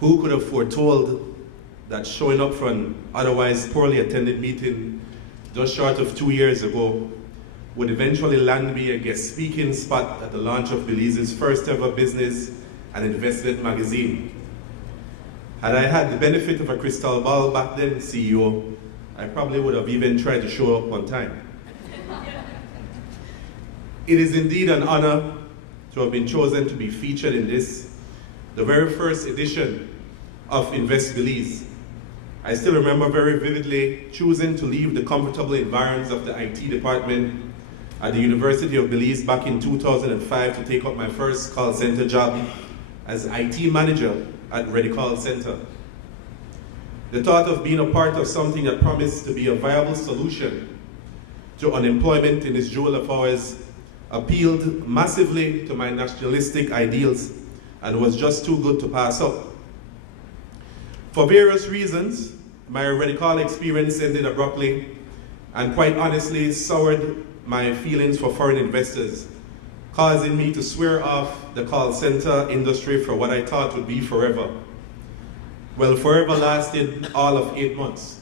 Who could have foretold that showing up for an otherwise poorly attended meeting just short of 2 years ago would eventually land me a guest speaking spot at the launch of Belize's first ever business and investment magazine. Had I had the benefit of a crystal ball back then, CEO, I probably would have even tried to show up on time. It is indeed an honor to have been chosen to be featured in this, the very first edition of Invest Belize. I still remember very vividly choosing to leave the comfortable environs of the IT department at the University of Belize back in 2005 to take up my first call center job as IT manager at Ready Call Center. The thought of being a part of something that promised to be a viable solution to unemployment in this jewel of ours appealed massively to my nationalistic ideals and was just too good to pass up. For various reasons, my Ready Call experience ended abruptly and quite honestly soured my feelings for foreign investors, causing me to swear off the call center industry for what I thought would be forever. Well, forever lasted all of 8 months.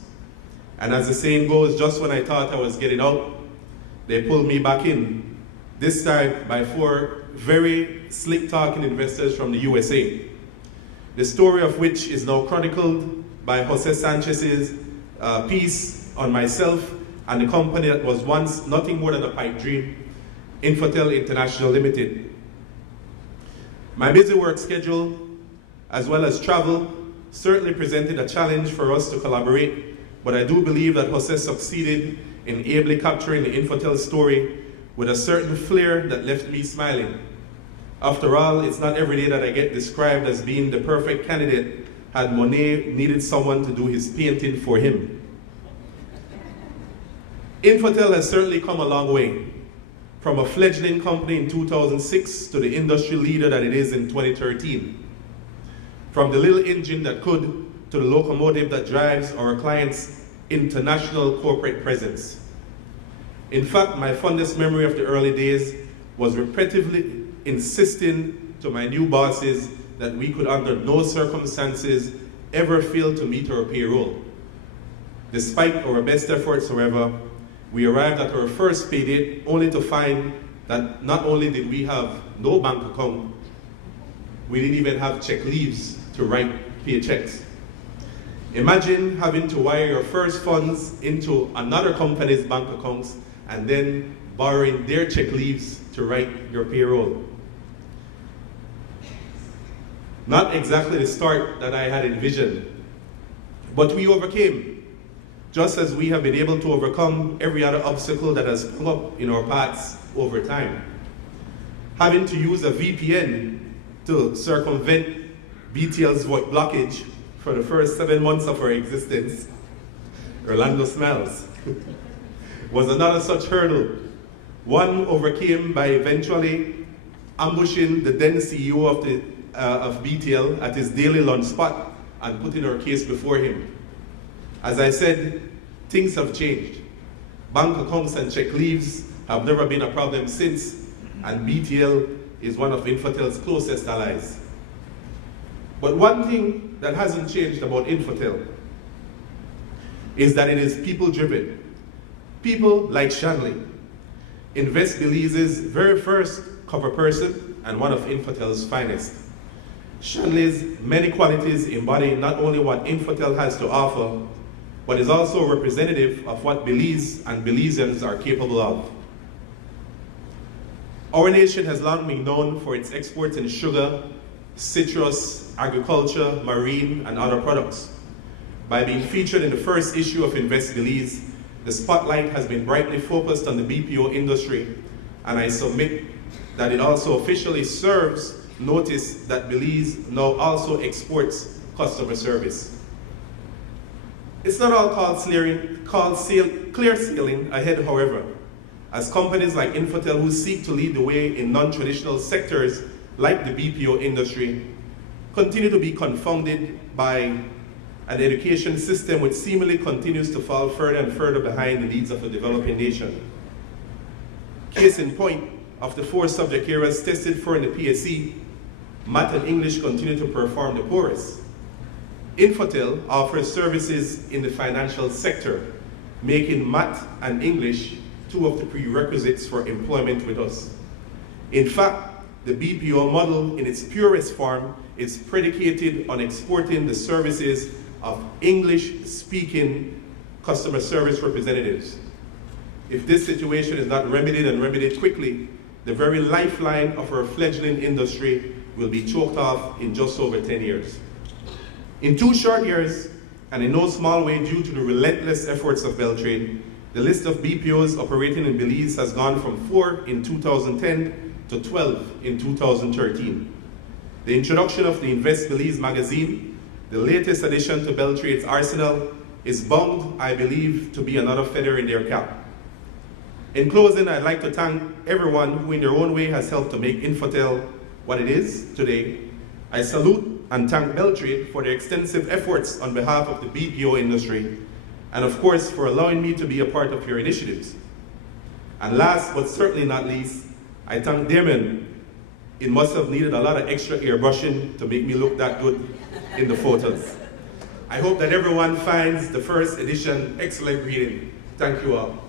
And as the saying goes, just when I thought I was getting out, they pulled me back in, this time by 4 very slick-talking investors from the USA. The story of which is now chronicled by Jose Sanchez's piece on myself and the company that was once nothing more than a pipe dream, INFOTEL International Limited. My busy work schedule, as well as travel, certainly presented a challenge for us to collaborate, but I do believe that Jose succeeded in ably capturing the INFOTEL story with a certain flair that left me smiling. After all, it's not every day that I get described as being the perfect candidate had Monet needed someone to do his painting for him. INFOTEL has certainly come a long way, from a fledgling company in 2006 to the industry leader that it is in 2013. From the little engine that could to the locomotive that drives our clients' international corporate presence. In fact, my fondest memory of the early days was repetitively insisting to my new bosses that we could under no circumstances ever fail to meet our payroll. Despite our best efforts, however, we arrived at our first pay date only to find that not only did we have no bank account, we didn't even have check leaves to write paychecks. Imagine having to wire your first funds into another company's bank accounts and then borrowing their check leaves to write your payroll. Not exactly the start that I had envisioned, but we overcame, just as we have been able to overcome every other obstacle that has come up in our paths over time. Having to use a VPN to circumvent BTL's void blockage for the first 7 months of our existence, Reynaldo smells, was another such hurdle. One overcame by eventually ambushing the then CEO of BTL at his daily lunch spot and putting our case before him. As I said, things have changed. Bank accounts and check leaves have never been a problem since, and BTL is one of INFOTEL's closest allies. But one thing that hasn't changed about INFOTEL is that it is people-driven. People like Shanley, Invest Belize's very first cover person and one of INFOTEL's finest. Shanley's many qualities embody not only what INFOTEL has to offer, but is also representative of what Belize and Belizeans are capable of. Our nation has long been known for its exports in sugar, citrus, agriculture, marine, and other products. By being featured in the first issue of Invest Belize, the spotlight has been brightly focused on the BPO industry, and I submit that it also officially serves notice that Belize now also exports customer service. It's not all clear sailing ahead, however, as companies like INFOTEL, who seek to lead the way in non-traditional sectors like the BPO industry, continue to be confounded by an education system which seemingly continues to fall further and further behind the needs of a developing nation. Case in point, of the 4 subject areas tested for in the PSE, Math and English continue to perform the poorest. INFOTEL offers services in the financial sector, making math and English two of the prerequisites for employment with us. In fact, the BPO model in its purest form is predicated on exporting the services of English-speaking customer service representatives. If this situation is not remedied and remedied quickly, the very lifeline of our fledgling industry will be choked off in just over 10 years. In 2 short years, and in no small way due to the relentless efforts of BELTRAIDE, the list of BPOs operating in Belize has gone from 4 in 2010 to 12 in 2013. The introduction of the Invest Belize magazine, the latest addition to BELTRAIDE's arsenal, is bound, I believe, to be another feather in their cap. In closing, I'd like to thank everyone who in their own way has helped to make INFOTEL what it is today. I salute and thank BELTRAIDE for their extensive efforts on behalf of the BPO industry, and of course for allowing me to be a part of your initiatives. And last but certainly not least, I thank Damon. It must have needed a lot of extra airbrushing to make me look that good in the photos. I hope that everyone finds the first edition excellent reading. Thank you all.